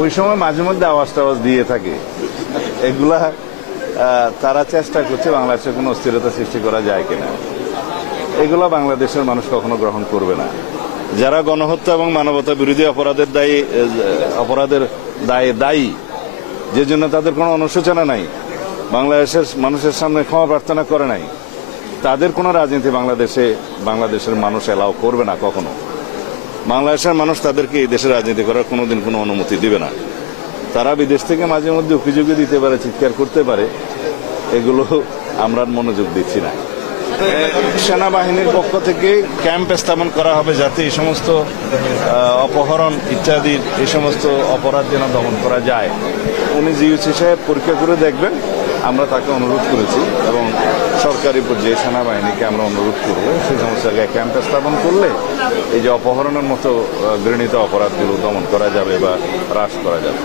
ওই সময় মাঝে মধ্যে আওয়াজ টাওয়াজ দিয়ে থাকে। এগুলা তারা চেষ্টা করছে বাংলাদেশে কোনো অস্থিরতা সৃষ্টি করা যায় কিনা। এগুলা বাংলাদেশের মানুষ কখনো গ্রহণ করবে না। যারা গণহত্যা এবং মানবতা বিরোধী অপরাধের দায়ে দায়ী, যে জন্য তাদের কোনো অনুশোচনা নাই, বাংলাদেশের মানুষের সামনে ক্ষমা প্রার্থনা করে নাই, তাদের কোনো রাজনীতি বাংলাদেশের মানুষ এলাও করবে না কখনো। বাংলাদেশের মানুষ তাদেরকে এই দেশে রাজনীতি করার কোনোদিন কোনো অনুমতি দিবে না। তারা বিদেশ থেকে মাঝে মধ্যে অভিযোগও দিতে পারে, চিৎকার করতে পারে, এগুলো আমরা মনোযোগ দিচ্ছি না। সেনাবাহিনীর পক্ষ থেকে ক্যাম্প স্থাপন করা হবে যাতে এই সমস্ত অপহরণ ইত্যাদি এই সমস্ত অপরাধ যেন দমন করা যায়। উনি জিওসি সাহেব পরীক্ষা করে দেখবেন, আমরা তাকে অনুরোধ করেছি এবং সরকারি পর্যায়ে সেনাবাহিনীকে আমরা অনুরোধ করব সেই সমস্ত জায়গায় ক্যাম্প স্থাপন করলে এই যে অপহরণের মতো ঘৃণিত অপরাধগুলো দমন করা যাবে বা হ্রাস করা যাবে।